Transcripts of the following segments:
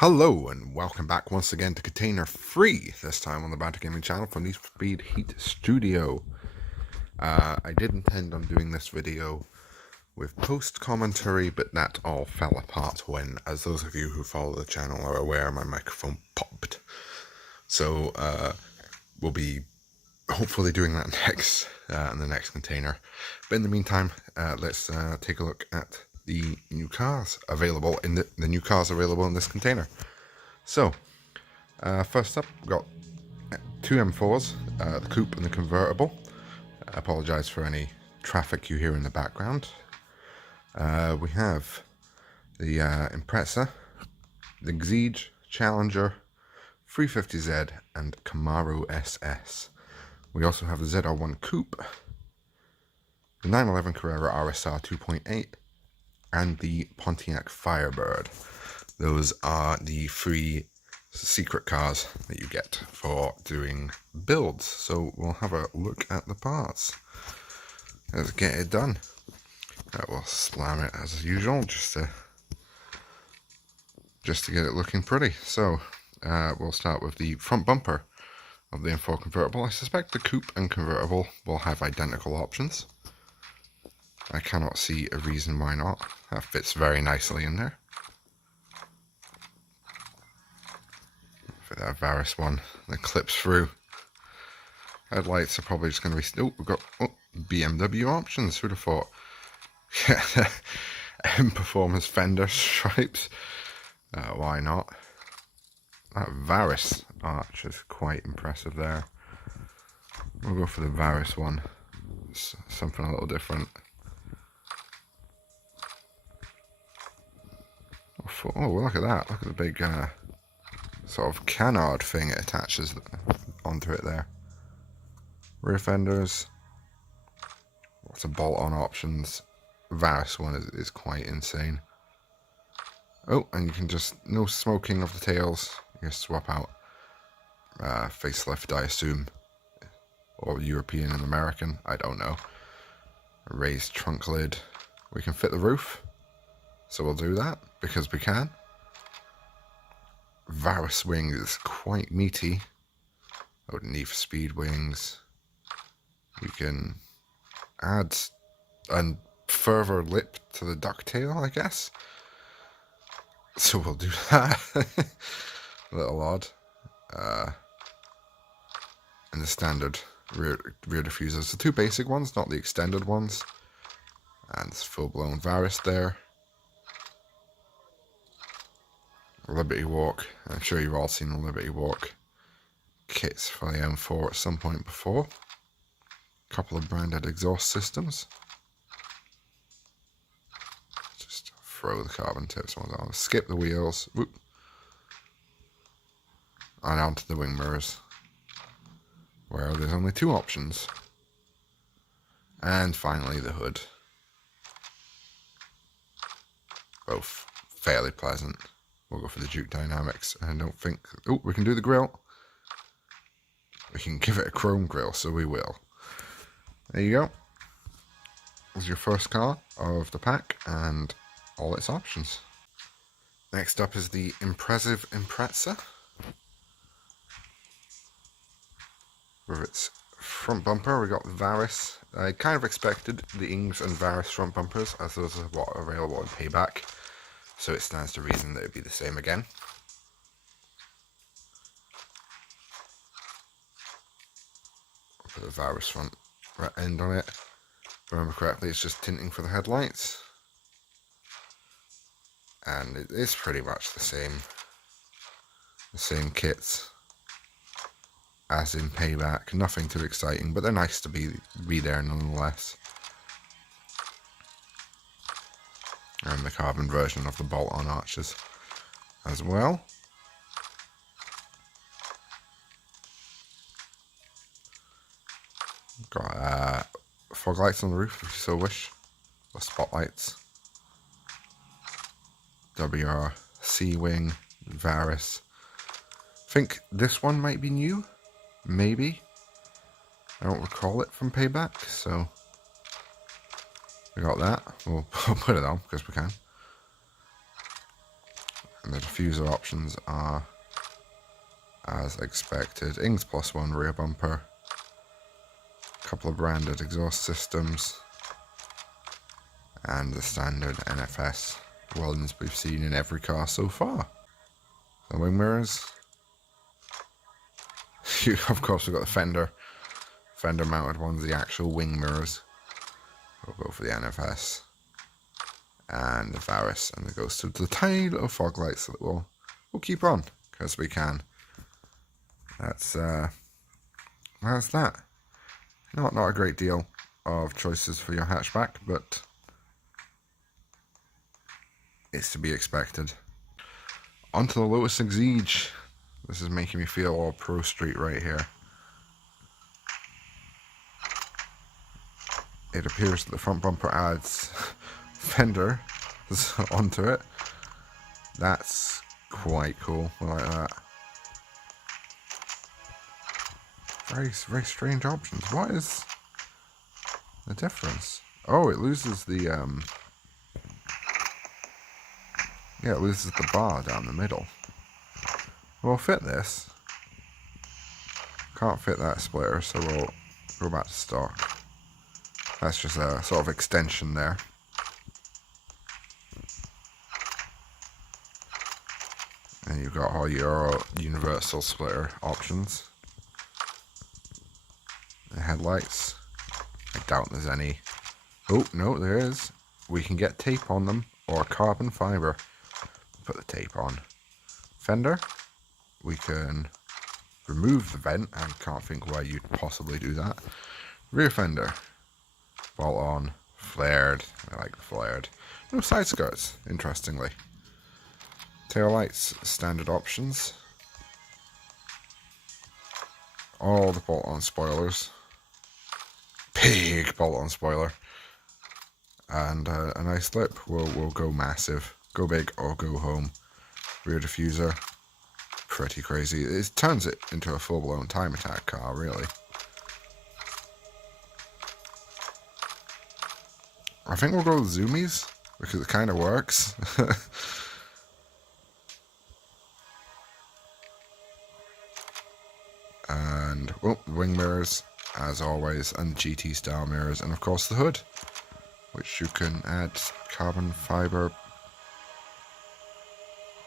Hello and welcome back once again to Container Free, this time on the BanterGamingChannel from needforspeed Heat Studio. I did intend on doing this video with post-commentary, but that all fell apart when, as those of you who follow the channel are aware, my microphone popped. So we'll be hopefully doing that next, in the next container. But in the meantime, let's take a look at the new cars available in the new cars available in this container. So first up, we've got two M4s, the coupe and the convertible. I apologize for any traffic you hear in the background. We have the Impreza, the Exige, Challenger, 350Z and Camaro Ss. We also have the ZR1 coupe, the 911 Carrera RSR 2.8 and the Pontiac Firebird. Those are the three secret cars that you get for doing builds. So we'll have a look at the parts. Let's get it done. We'll slam it as usual, just to get it looking pretty. So we'll start with the front bumper of the M4 convertible. I suspect the coupe and convertible will have identical options. I cannot see a reason why not. That fits very nicely in there. For that Varus one that clips through. Headlights are probably just going to be... Oh, we've got BMW options. Who'd have thought? Yeah, M-Performance fender stripes. Why not? That Varus arch is quite impressive there. We'll go for the Varus one. It's something a little different. Oh, look at that. Look at the big sort of canard thing it attaches onto it there. Rear fenders. Lots of bolt-on options. Varus one is quite insane. Oh, and you can just... No smoking of the tails. You can swap out facelift, I assume. Or European and American. I don't know. A raised trunk lid. We can fit the roof. So we'll do that, because we can. Varus wing is quite meaty. I would need for speed wings. We can add a further lip to the ducktail, I guess. So we'll do that. A little odd. And the standard rear diffusers. The two basic ones, not the extended ones. And it's full-blown Varus there. Liberty Walk. I'm sure you've all seen the Liberty Walk kits for the M4 at some point before. A couple of branded exhaust systems. Just throw the carbon tips ones on. Skip the wheels. Whoop. And onto the wing mirrors, where there's only two options. And finally the hood. Both fairly pleasant. We'll go for the Duke Dynamics. I don't think... Oh, we can do the grille. We can give it a chrome grille, so we will. There you go. This is your first car of the pack and all its options. Next up is the impressive Impreza. With its front bumper, we got Varus. I kind of expected the Ings and Varus front bumpers, as those are what are available in Payback. So it stands to reason that it would be the same again. Put the Varus front end on it. If I remember correctly, it's just tinting for the headlights. And it is pretty much the same kits as in Payback. Nothing too exciting, but they're nice to be there nonetheless. And the carbon version of the bolt-on arches as well. Got fog lights on the roof if you so wish, or spotlights. WRC wing, Varus. I think this one might be new, maybe. I don't recall it from Payback, so we got that. We'll put it on because we can. And the diffuser options are as expected. Ings +1 rear bumper. A couple of branded exhaust systems. And the standard NFS ones we've seen in every car so far. The wing mirrors. Of course we've got the fender mounted ones, the actual wing mirrors. We'll go for the NFS. And the Varus and the Ghost of the tiny little fog lights that we'll keep on because we can. That's that. Not a great deal of choices for your hatchback, but it's to be expected. Onto the Lotus Exige. This is making me feel all Pro Street right here. It appears that the front bumper adds fender onto it. That's quite cool. I like that. Very strange options. What is the difference? Oh, it loses the yeah, it loses the bar down the middle. We'll fit this. Can't fit that splitter, so we'll go back to stock. That's just a sort of extension there. And you've got all your universal splitter options. The headlights. I doubt there's any. Oh, no, there is. We can get tape on them or carbon fiber. Put the tape on. Fender. We can remove the vent. I can't think why you'd possibly do that. Rear fender. Bolt on. Flared. I like the flared. No side skirts, interestingly. Tail lights, standard options. All the bolt-on spoilers. Big bolt-on spoiler. And a nice lip. We'll go massive. Go big or go home. Rear diffuser. Pretty crazy. It turns it into a full-blown time attack car, really. I think we'll go with zoomies, because it kind of works. And, oh, wing mirrors, as always, and GT style mirrors, and of course the hood, which you can add carbon fiber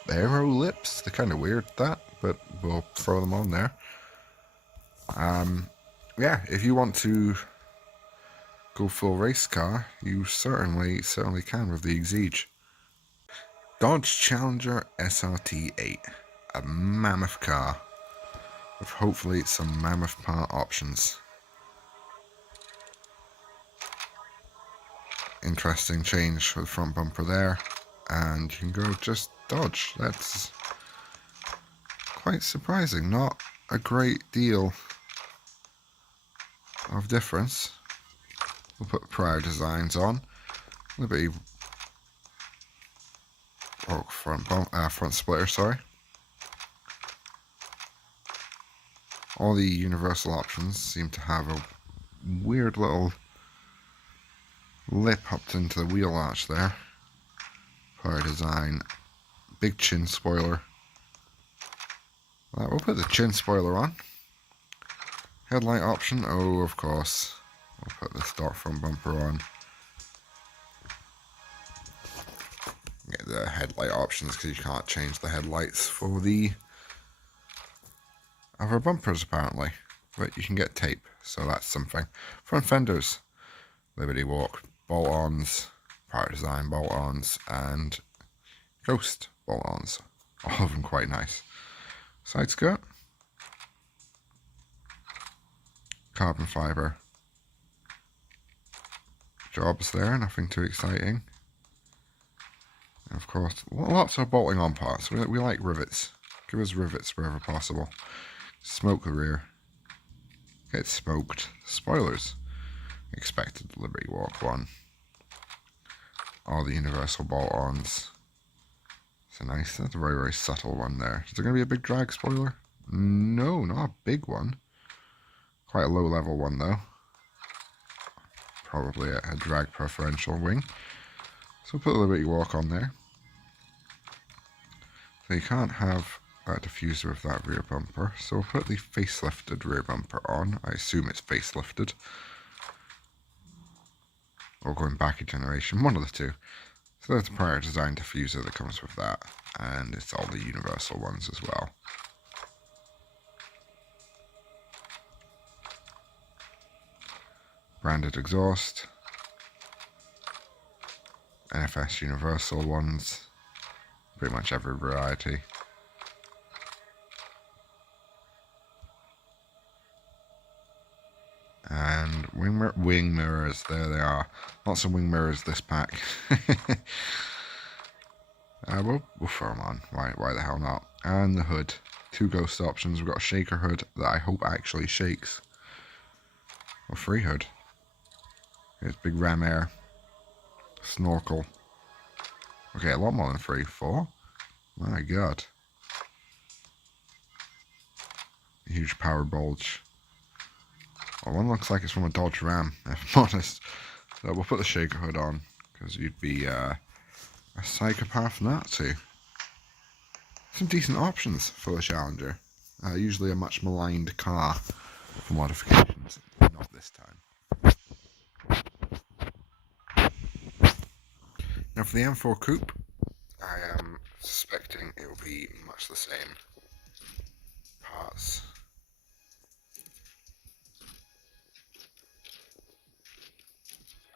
aero lips. They're kind of weird, that, but we'll throw them on there. Yeah, if you want to go full race car, you certainly can with the Exige. Dodge Challenger SRT8, a mammoth car with hopefully some mammoth part options. Interesting change for the front bumper there, and you can go just Dodge. That's quite surprising. Not a great deal of difference. We'll put prior designs on. Liberty front splitter, sorry. All the universal options seem to have a weird little lip up into the wheel arch there. Prior design. Big chin spoiler. We'll put the chin spoiler on. Headlight option, oh of course. We'll put the stock front bumper on. Get the headlight options because you can't change the headlights for the other bumpers apparently. But you can get tape, so that's something. Front fenders. Liberty Walk bolt-ons, prior design bolt-ons, and Ghost bolt-ons. All of them quite nice. Side skirt. Carbon fiber. Jobs there, nothing too exciting. And of course, lots of bolting on parts. We like rivets. Give us rivets wherever possible. Smoke the rear. Get smoked. Spoilers. Expected Liberty Walk one. All the universal bolt-ons. That's a very subtle one there. Is there going to be a big drag spoiler? No, not a big one. Quite a low level one though. Probably a drag preferential wing. So we'll put the Liberty Walk on there. So you can't have that diffuser with that rear bumper. So we'll put the facelifted rear bumper on. I assume it's facelifted. Or going back a generation, one of the two. So there's a prior design diffuser that comes with that. And it's all the universal ones as well. Branded exhaust. NFS universal ones. Pretty much every variety. And wing mirrors, there they are. Lots of wing mirrors this pack. We'll throw them on. Why the hell not? And the hood. 2 ghost options. We've got a shaker hood that I hope actually shakes. Or free hood. Here's big ram air. Snorkel. Okay, a lot more than 3. 4? My god. A huge power bulge. Well, one looks like it's from a Dodge Ram, if I'm honest. So we'll put the shaker hood on, because you'd be a psychopath not to. Some decent options for the Challenger. Usually a much maligned car for modifications. Not this time. Now for the M4 Coupe, I am suspecting it will be much the same. Parts.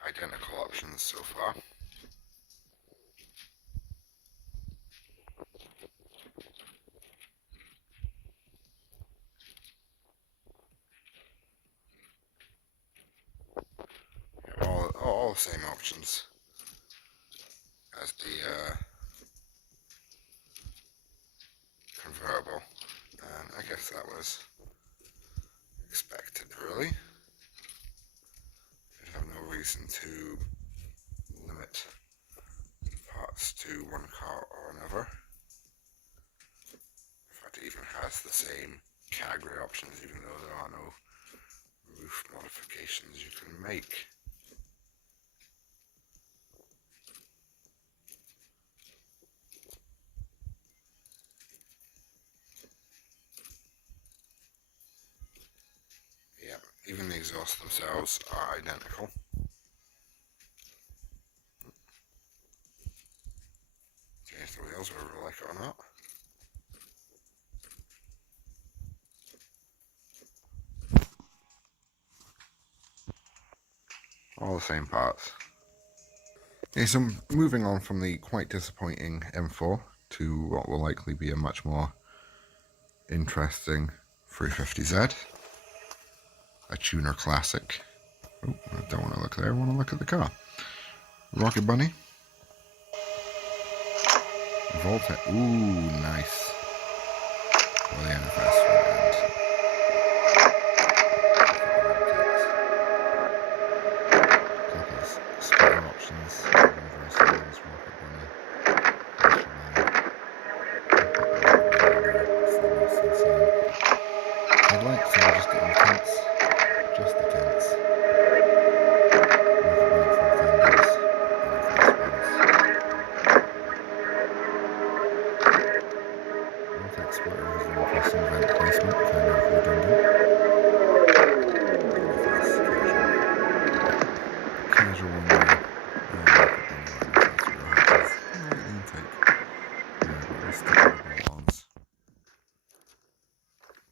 Identical options so far. All the same options as the convertible, and I guess that was expected, really. You'd have no reason to limit parts to one car or another. In fact, it even has the same category options, even though there are no roof modifications you can make. Yeah, even the exhausts themselves are identical. Okay, if the wheels were like it or not. All the same parts. Okay, so moving on from the quite disappointing M4 to what will likely be a much more interesting 350Z. A tuner classic. Oh, I don't want to look there, I want to look at the car. Rocket Bunny. Volta. Ooh, nice. Well, the NFS variant. Couple of splitter options. Universal ones, Rocket Bunny. Headlights, so we're just getting tints. Just the tints.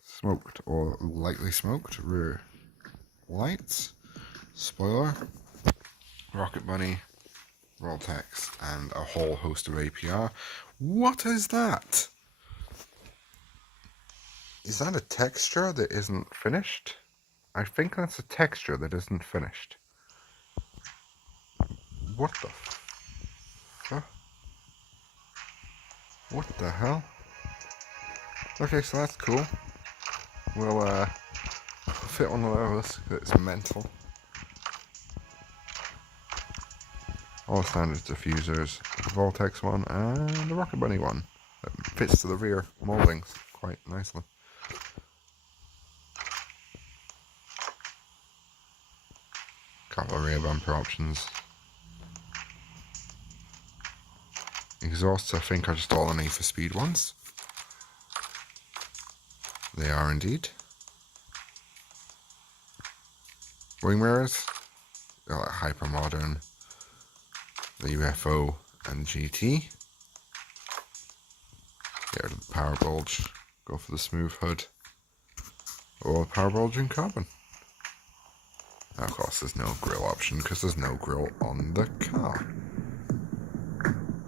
Smoked or lightly smoked rear lights, spoiler, Rocket Bunny, roll text, and a whole host of APR. What is that? Is that a texture that isn't finished? I think that's a texture that isn't finished. What the fuck? What the hell? Okay, so that's cool. We'll fit on one of those, it's mental. All standard diffusers, the Vortex one and the Rocket Bunny one. That fits to the rear mouldings quite nicely. Couple of rear bumper options. exhausts, I think, are just all the Need for Speed ones. They are indeed. Wing mirrors, they're like hyper modern. The UFO and GT. Get rid of the power bulge. Go for the smooth hood. Or power bulge in carbon. Of course, there's no grill option because there's no grill on the car.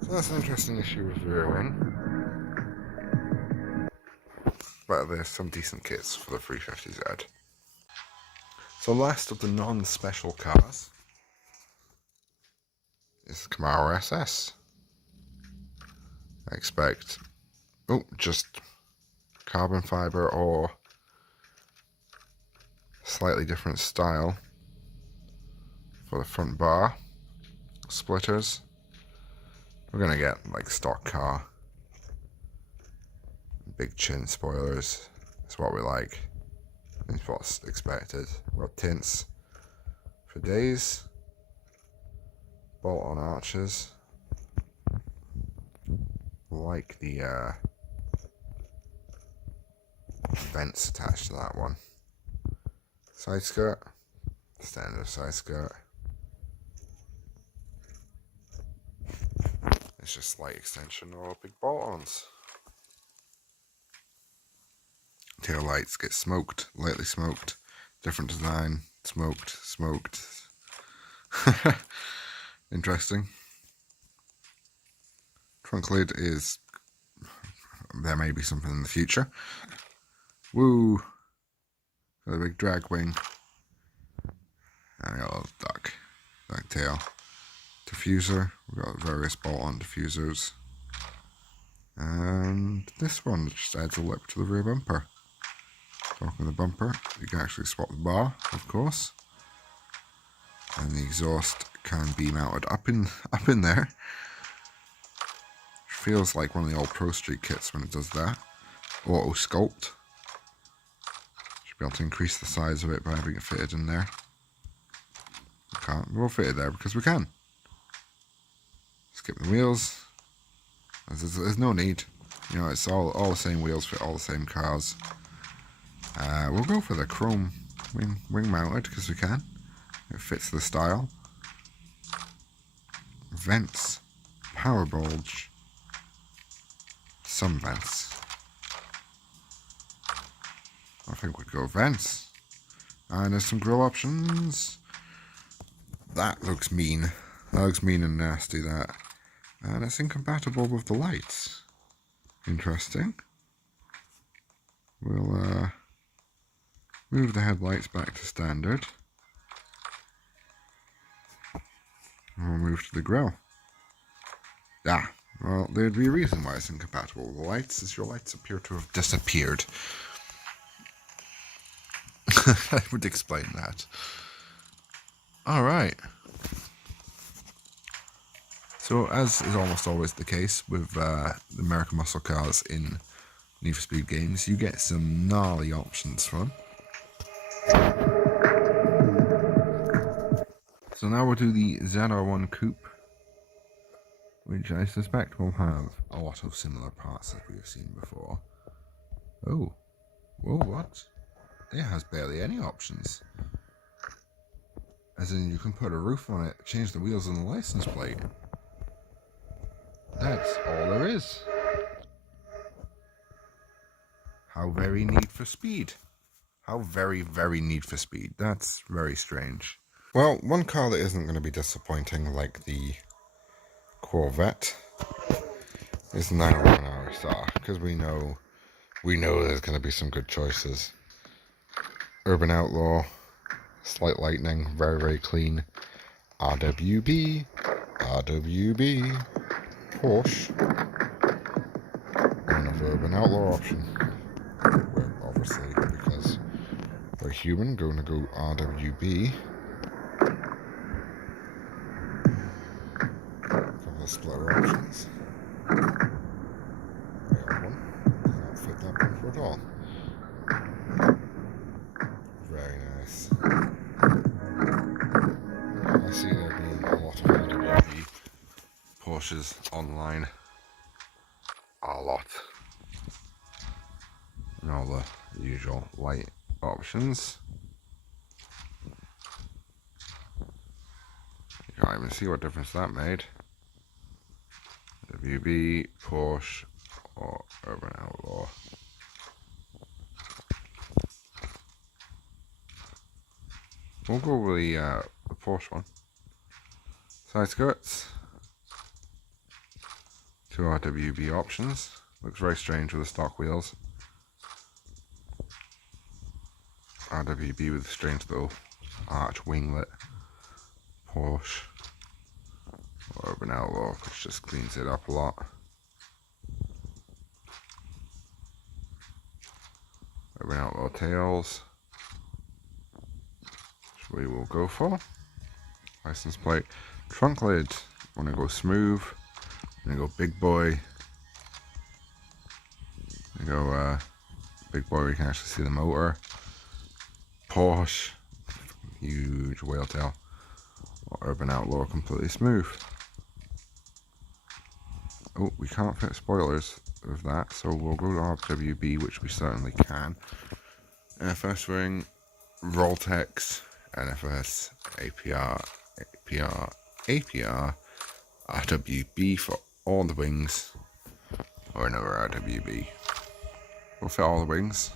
So that's an interesting issue with the rear wing. But there's some decent kits for the 350Z. So last of the non-special cars is the Camaro Ss. I expect, just carbon fiber or slightly different style for the front bar splitters. We're gonna get like stock car. Big chin spoilers is what we like. It's what's expected. We've got tints for days. Bolt on arches. Like the vents attached to that one. Side skirt. Standard side skirt. It's just slight extension or big bolt-ons. Tail lights get smoked, lightly smoked. Different design. Smoked. Interesting. Trunk lid is... there may be something in the future. Woo! Got a big drag wing. And we got a little duck tail. Diffuser. We've got various bolt-on diffusers. And this one just adds a lip to the rear bumper. Talking the bumper, you can actually swap the bar, of course. And the exhaust can be mounted up in there. Feels like one of the old Pro Street kits when it does that. Auto sculpt. Should be able to increase the size of it by having it fitted in there. We can't. We'll fit it there because we can. Skip the wheels. There's no need. You know, it's all the same wheels fit all the same cars. We'll go for the chrome wing mounted because we can. It fits the style. Vents. Power bulge. Some vents. I think we'd go vents. And there's some grill options. That looks mean. That looks mean and nasty, that. And it's incompatible with the lights. Interesting. We'll move the headlights back to standard. And we'll move to the grille. Well, there'd be a reason why it's incompatible with the lights, as your lights appear to have disappeared. I would explain that. Alright. So, as is almost always the case with the American muscle cars in Need for Speed games, you get some gnarly options for them. So now we'll do the ZR1 Coupe, which I suspect will have a lot of similar parts that we have seen before. Oh. Whoa, what? It has barely any options. As in, you can put a roof on it, change the wheels and the license plate. That's all there is. How very Need for Speed. How very, very Need for Speed. That's very strange. Well, one car that isn't going to be disappointing like the Corvette is the 911 RSR, because we know there's going to be some good choices. Urban Outlaw, Slight Lightning, very, very clean. RWB, Porsche, and another Urban Outlaw option. We're obviously, because we're human, going to go RWB. Couple of splitter options. We have one. Can't fit that bumper at all. Very nice. I see there being a lot of RWB Porsches online a lot. And all the usual light options. You can't even see what difference that made. WB, Porsche, or Urban Outlaw. We'll go with the Porsche one. Side skirts. 2 RWB options. Looks very strange with the stock wheels. RWB with a strange little arch winglet. Porsche. Or Urban Outlaw, which just cleans it up a lot. Urban Outlaw tails. Which we will go for. License plate. Trunk lid. Want to go smooth. I'm gonna go big boy. I'm gonna go big boy where you can actually see the motor. Porsche. Huge whale tail. Or Urban Outlaw completely smooth. Oh, we can't fit spoilers with that, so we'll go to RWB, which we certainly can. NFS ring, Roltex, NFS, APR, RWB for all the wings, or another RWB. We'll fit all the wings.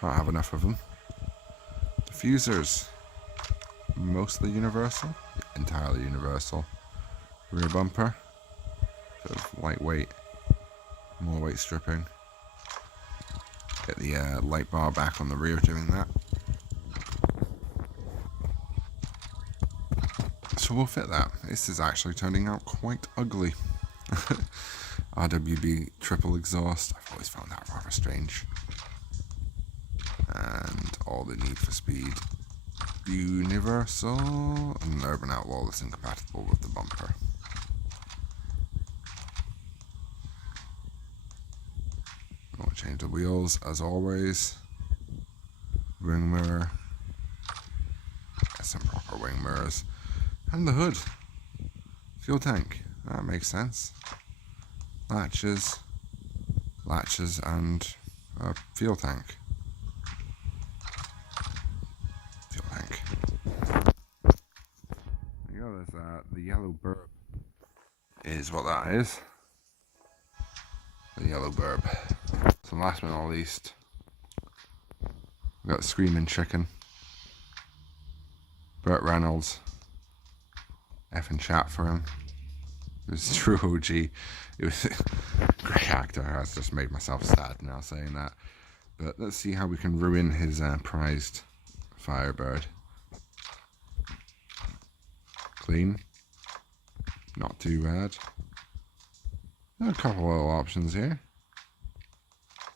Can't have enough of them. Diffusers, mostly universal, entirely universal. Rear bumper. Bit of lightweight, more weight stripping. Get the light bar back on the rear doing that. So we'll fit that. This is actually turning out quite ugly. RWB triple exhaust. I've always found that rather strange. And all the Need for Speed universal. And Urban Outlaw that's incompatible with the bumper. I'll change the wheels as always. Wing mirror. Get some proper wing mirrors. And the hood. Fuel tank. That makes sense. Latches, and fuel tank. Fuel tank. There you go, there's the yellow burb. Is what that is. The yellow burb. So last but not least, we've got Screaming Chicken. Burt Reynolds. Effing chat for him. It was a true OG. It was a great actor. I just made myself sad now saying that. But let's see how we can ruin his prized Firebird. Clean. Not too bad. There are a couple little options here.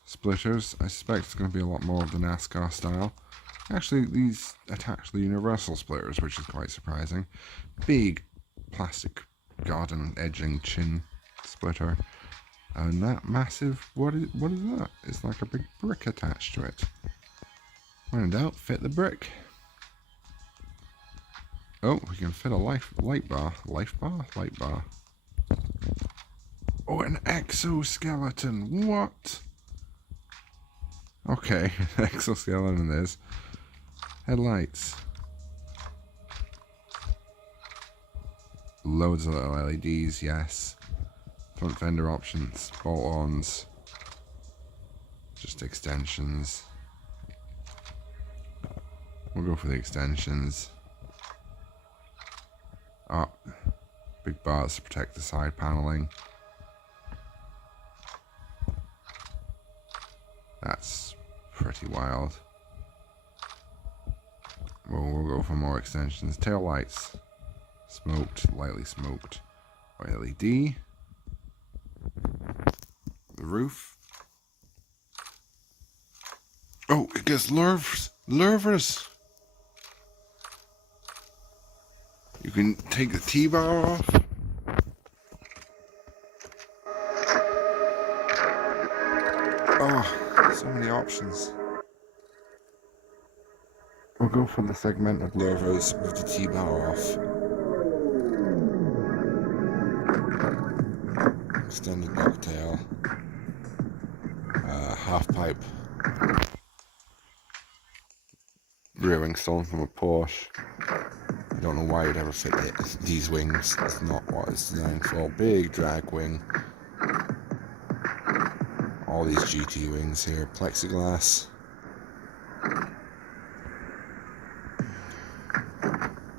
Splitters. I suspect it's going to be a lot more of the NASCAR style. Actually, these attach the universal splitters, which is quite surprising. Big plastic garden edging chin splitter. And that massive, what is that? It's like a big brick attached to it. When in doubt, fit the brick. Oh, we can fit a light bar. Oh, an exoskeleton. What? Okay, exoskeleton it is. Headlights. Loads of little LEDs, yes. Front fender options, bolt-ons. Just extensions. We'll go for the extensions. Oh, big bars to protect the side paneling. That's pretty wild. We'll go for more extensions. Tail lights. Smoked, lightly smoked. LED. The roof. Oh, it gets lurvers. You can take the T-bar off. Oh, so many options. We'll go for the segmented lurvers with the T-bar off. extended ducktail, half pipe, rear wing stolen from a Porsche. I don't know why you'd ever fit these wings. It's not what it's designed for. Big drag wing. All these GT wings here. Plexiglass.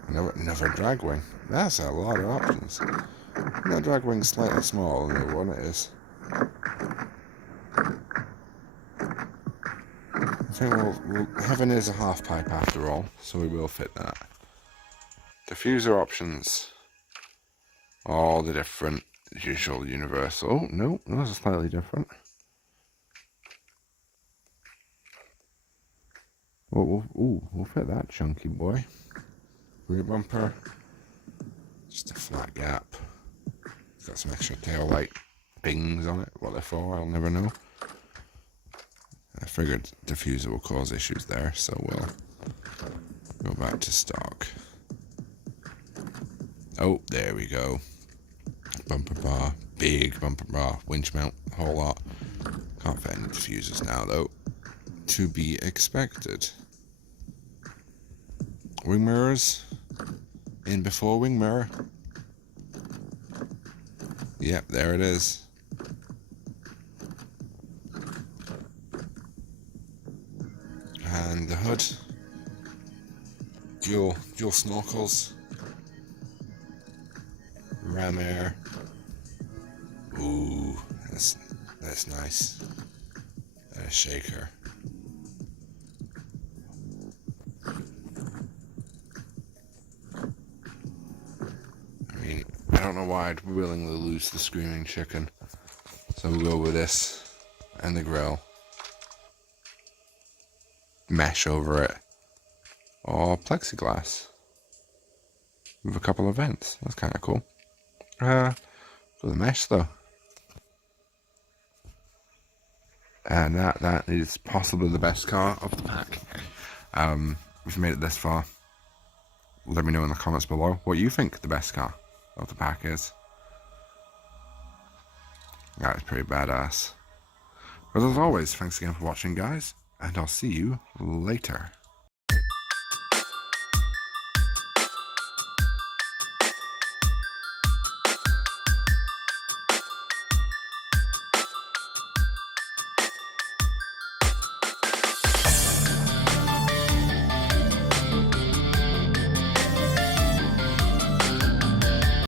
Another drag wing. That's a lot of options. That drag wing's slightly smaller than the one it is. I think heaven is a half pipe after all, so we will fit that. Diffuser options. All the different usual universal. Oh, no, those are slightly different. We'll fit that chunky boy. Rear bumper. Just a flat gap. It's got some extra tail light bings on it. What they're for, I'll never know. I figured diffuser will cause issues there, so we'll go back to stock. Oh, there we go. Bumper bar, big bumper bar, winch mount, a whole lot. Can't fit any diffusers now though. To be expected. Wing mirrors. In before wing mirror. Yep, there it is. And the hood. Dual snorkels. Ram air. Ooh, that's nice. And a shaker. I mean, I don't know why I'd willingly lose the screaming chicken. So we'll go with this and the grill. Mesh over it. Or plexiglass. With a couple of vents. That's kind of cool. For the mesh though. And that is possibly the best car of the pack. If you made it this far, let me know in the comments below what you think the best car of the pack is. That is pretty badass. But as always, thanks again for watching, guys, and I'll see you later.